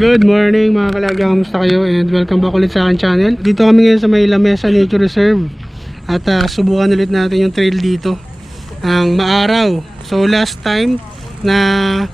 Good morning mga kalaga, kamusta kayo? And welcome back ulit sa akin channel. Dito kami ngayon sa may Mesa Nature Reserve. At subukan ulit natin yung trail dito, ang maaraw. So last time na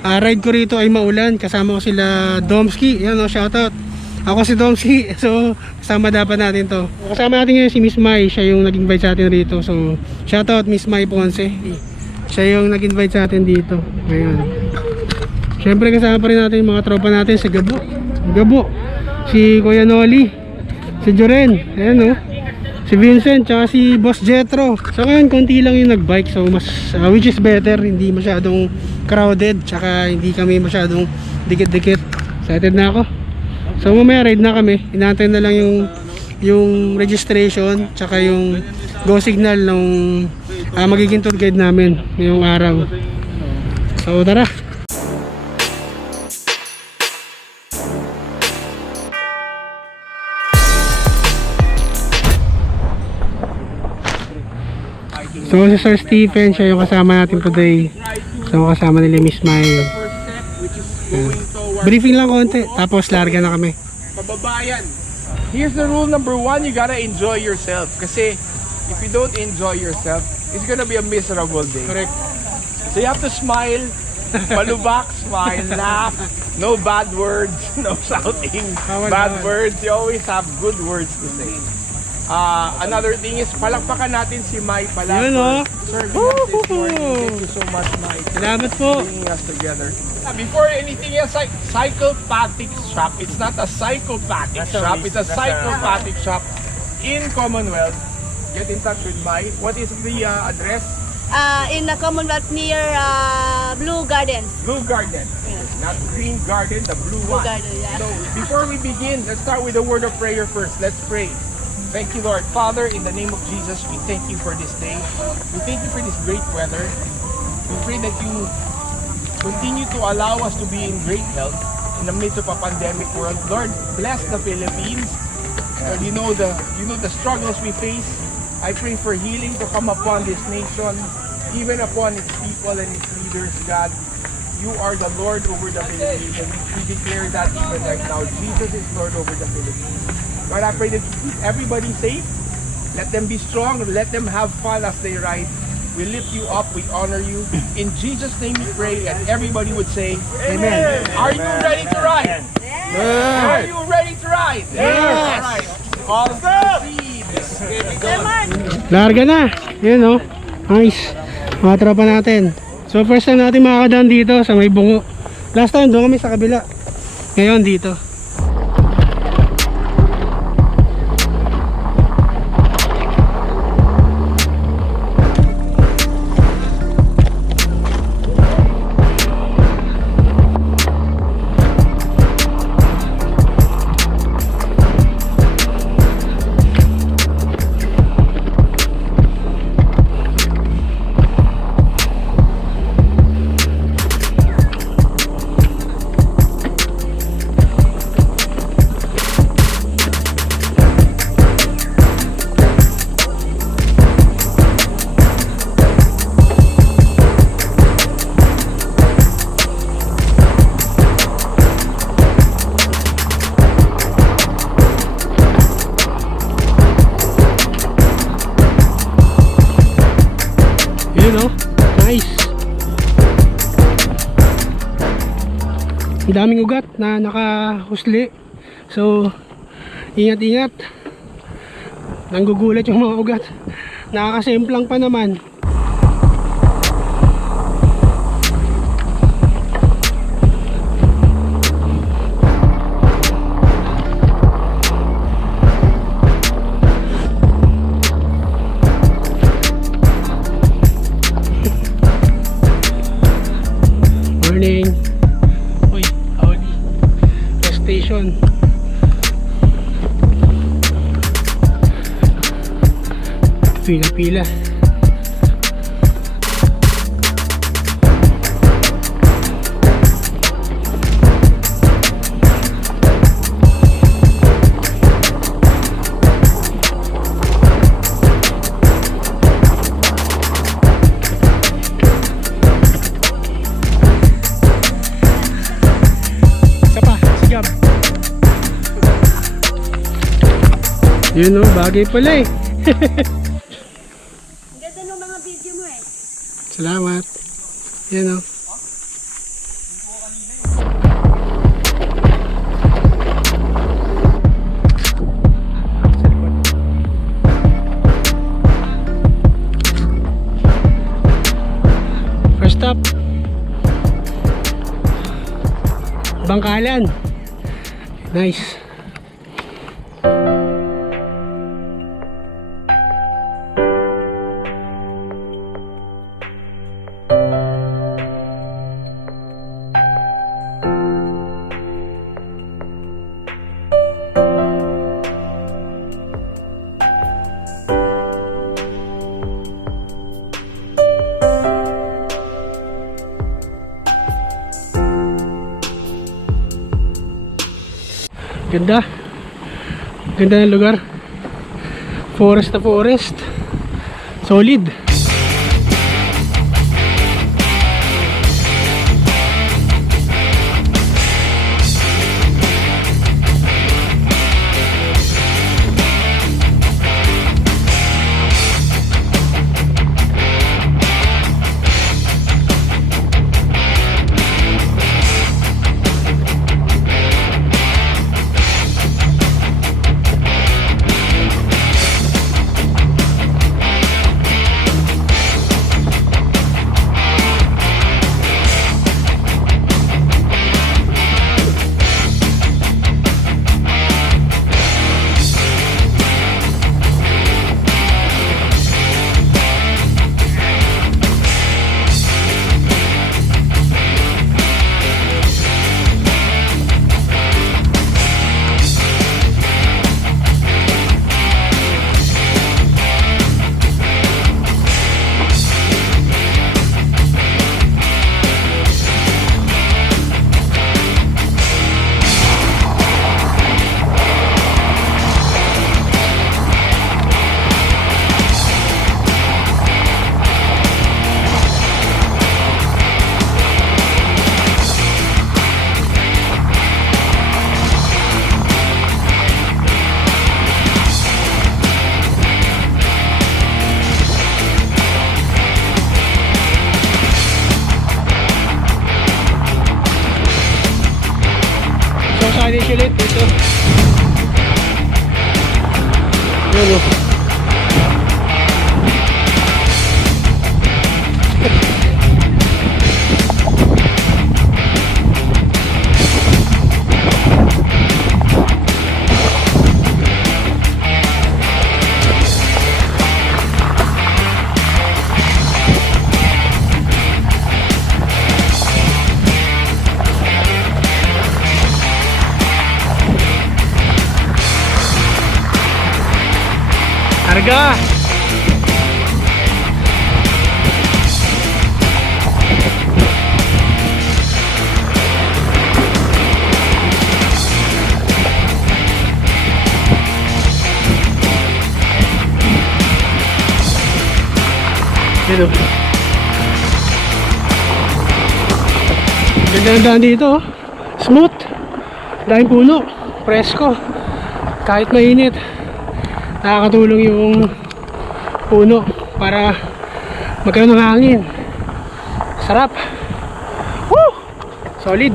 ride ko rito ay maulan. Kasama ko sila Domski. Yan o, shoutout. Ako si Domski. So kasama dapat natin to. Kasama natin ngayon si Miss Mai. Siya yung nag-invite sa atin rito. So shoutout Miss Mai Ponce. Siya yung nag-invite sa atin dito. Ayan. Siyempre kasama pa rin natin yung mga tropa natin si Gabo, si Kuya Noli, si Joren, ayan o, si Vincent, tsaka si Boss Jetro. So ngayon konti lang yung nagbike, so mas which is better, hindi masyadong crowded, tsaka hindi kami masyadong dikit-dikit. Excited na ako. So mamaya ride na kami, inaantay na lang yung registration, tsaka yung go signal ng magiging tour guide namin ngayong araw. So tara. So si Sir Stephen, siya yung kasama natin today. So kasama nila Miss Mai. Briefing lang konti, tapos larga na kami. Pababayan, here's the rule number 1, you gotta enjoy yourself. Kasi if you don't enjoy yourself, it's gonna be a miserable day. Correct. So you have to smile, malubak, smile, laugh, no bad words, no shouting, bad words. You always have good words to say. Another thing is, palakpakan natin si Mai pala. Yun o. Serving us this morning. Thank you so much, Mai. Salamat po. Bringing us together. Before anything else, like psychopathic shop. It's not a psychopathic shop. It's a psychopathic shop in Commonwealth. Get in touch with Mai. What is the address? In the Commonwealth near Blue Gardens. Blue Garden. Not Green Garden, the blue one. Garden, yeah. So before we begin, let's start with a word of prayer first. Let's pray. Thank you, Lord. Father, in the name of Jesus, we thank you for this day. We thank you for this great weather. We pray that you continue to allow us to be in great health in the midst of a pandemic world. Lord, bless the Philippines. Lord, you know the struggles we face. I pray for healing to come upon this nation, even upon its people and its leaders, God. You are the Lord over the Philippines, and we declare that even right now. Jesus is Lord over the Philippines. Lord, I pray that you keep everybody safe. Let them be strong. Let them have fun as they ride. We lift you up. We honor you. In Jesus' name we pray, and everybody would say, Amen. Are you ready to ride? Yeah. Are you ready to ride? Yes. All speed. Larga na. Yun o. Nice. Mga tropa natin. So first time natin makakadaan dito sa may bungo. Last time doon kami sa kabila. Ngayon dito. Nice. Ang daming ugat na nakahusli. So ingat-ingat. Nanggugulat yung mga ugat. Nakakasemplang pa naman. Morning. Uy, howdy. Bus station. Pila-pila. Isa pa. Yun o, bagay pala eh. Ang ganda ng mga video mo eh. Salamat. Yan o. First stop, Bangkalan. Nice. Ganda. Ganda ng lugar. Forest na forest. Solid. Signage ulit dito. Yun o. Harga! Dito. Ganda-ganda dito. Smooth. Daming puno. Presko. Kahit mainit, nakakatulong yung puno para magkaroon ng hangin. Sarap. Woo! Solid.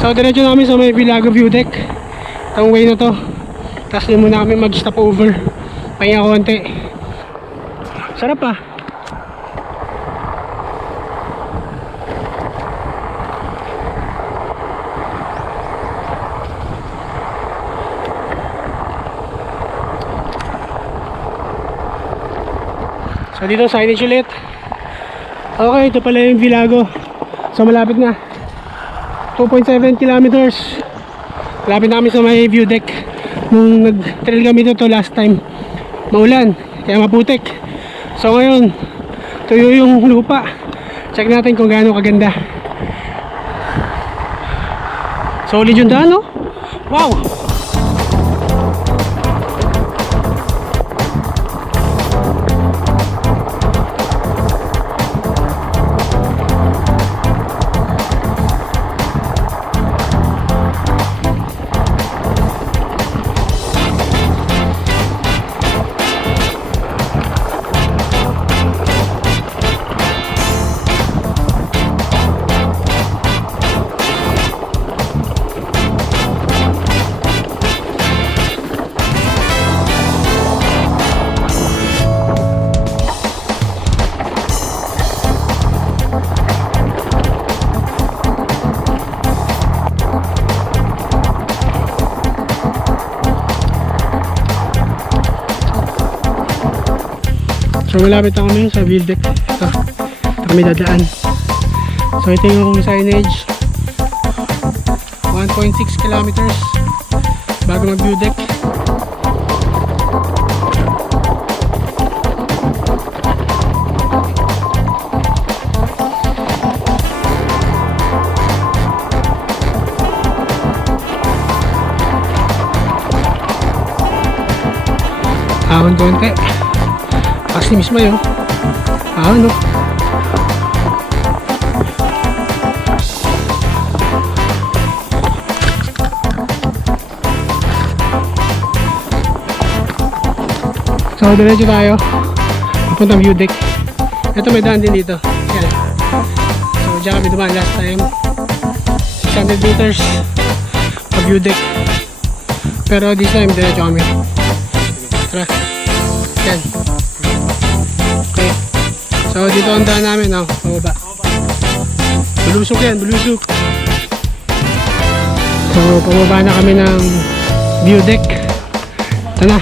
So diretso namin sa may Bago view deck. Itong way na to. Tapos din muna kami mag stop over. Pahinga konti. Sarap ah. So dito signage ulit. Okay, ito pala yung Bago. So malapit na. 2.7 kilometers. Malapit na kami sa may view deck. Nung nag-trail kami dito last time, maulan, kaya maputik. So ngayon, tuyo yung lupa. Check natin kung gaano kaganda. Solid yung daan, no? Wow! So malapit na kami sa view deck. Ito kami dadaan. So ito yung signage, 1.6 kilometers bago mag view deck. Ahon konti. Kasi mismo yun. Ahon no. So diretso tayo. Papuntang view deck. Ito may daan din dito. Yan. So dyan kami dumaan last time. 600 meters pa view deck. Pero this time diretso kami. Tara. Yan. Okay. So dito ang daan namin, oh, pababa. Bulusok yan, bulusok. So pababa na kami ng view deck. Ito na.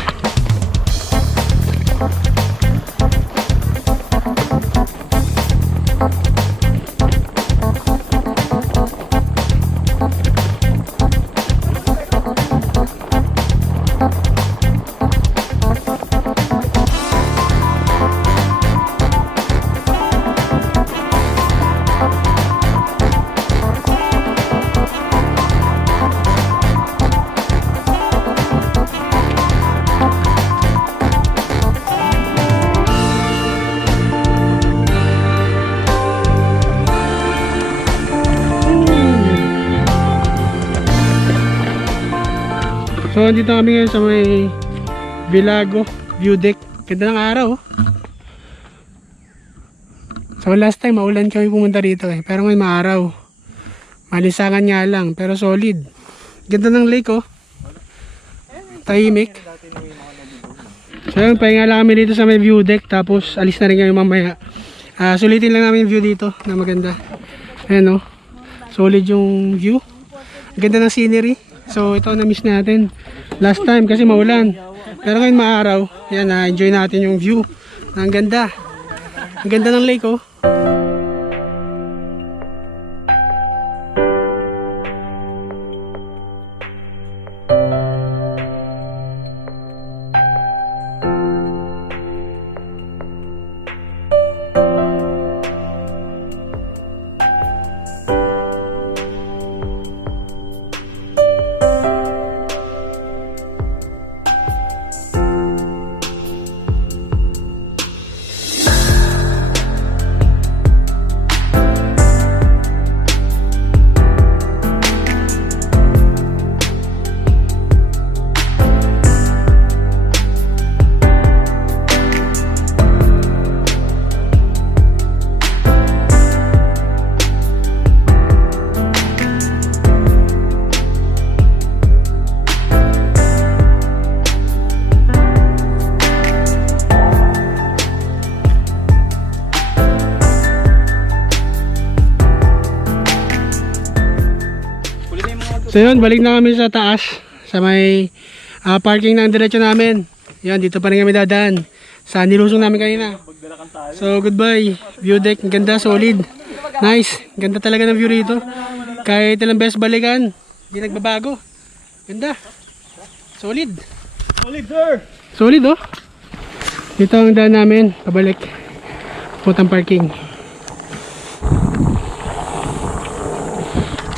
So dito kami ngayon sa may Vilago view deck. Ganda ng araw. So last time maulan kami pumunta rito eh. Pero ngayon maaraw. Malisangan nga lang pero solid. Ganda ng lake oh. Tahimik. So yun, pahinga lang kami dito sa may view deck. Tapos alis na rin kami mamaya. Sulitin lang namin yung view dito na maganda. Ayan oh. Solid yung view. Ganda ng scenery. So ito na-miss natin last time kasi maulan. Pero ngayon maaraw. Yan, enjoy natin yung view. Ang ganda. Ang ganda ng lake oh. So yun, balik na kami sa taas sa may parking ng diretso namin. Yan, dito pa rin kami dadaan sa nilusong namin kanina. So goodbye, view deck, ganda, solid, nice, ganda talaga ng view rito. Kahit ilang beses balikan, hindi nagbabago. Ganda, solid. Solid sir. Solid oh. Dito ang daan namin, pabalik putang parking.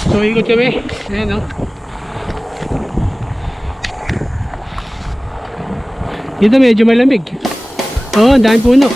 So ikot kami. Ayan o. Dito medyo malamig. Oo, ang daming puno.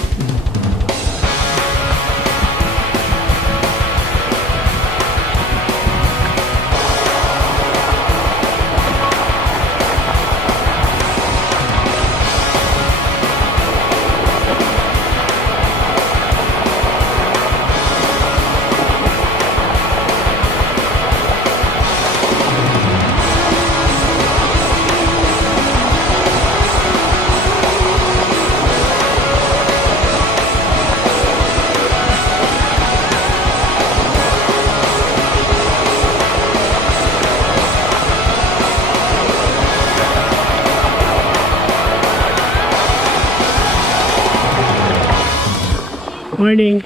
Morning.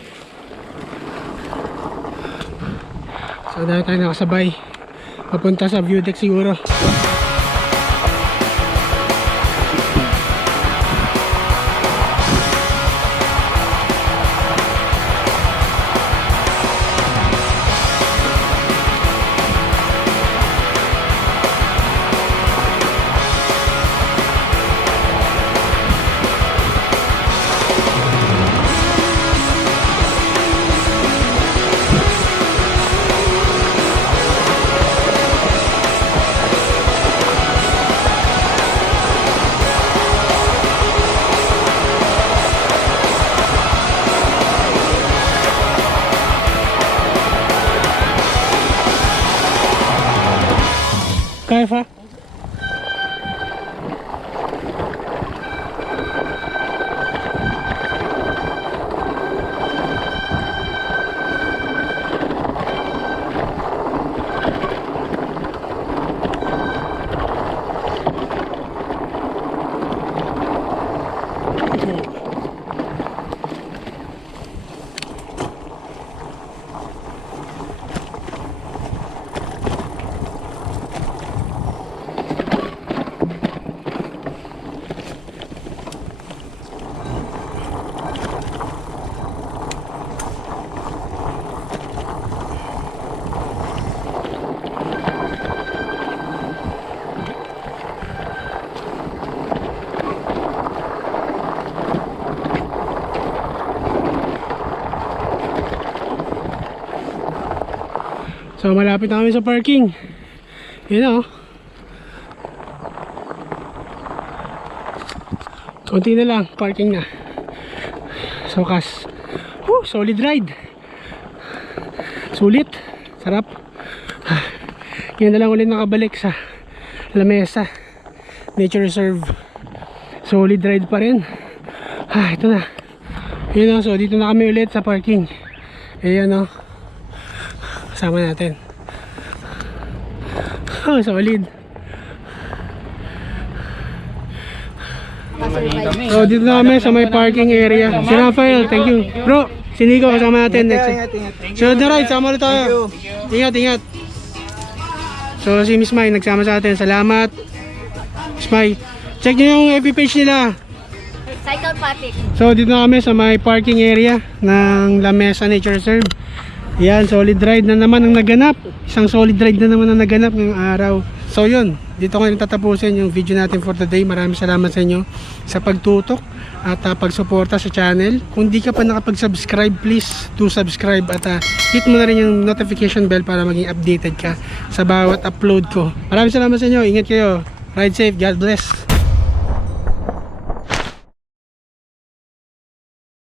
So dahil tayo nakasabay papunta sa view deck siguro. Kaya pa? So malapit na kami sa parking. Yun o. Konti na lang, parking na. So kas. Solid ride. Sulit. Sarap. Yan na lang ulit nakabalik sa La Mesa Nature Reserve. Solid ride pa rin. Ito na. Yun o, so dito na kami ulit sa parking. Ayan o. Kasama natin. Solid. So dito na kami sa may parking area. Si Rafael, thank you. Bro, si Nico kasama natin next. Sunod na ride, sama ulit tayo. Ingat. So si Miss Mai nagsama sa atin. Salamat. Miss Mai, check nyo yung FB page nila. Cycle Patik. So dito na kami sa may parking area ng La Mesa Nature Reserve. Yan, solid ride na naman ang naganap. Isang solid ride na naman ang naganap ngayong araw. So yun, dito ko tatapusin yung video natin for today. Maraming salamat sa inyo sa pagtutok at pagsuporta sa channel. Kung di ka pa nakapag-subscribe, please do subscribe at hit mo na rin yung notification bell para maging updated ka sa bawat upload ko. Maraming salamat sa inyo. Ingat kayo. Ride safe. God bless.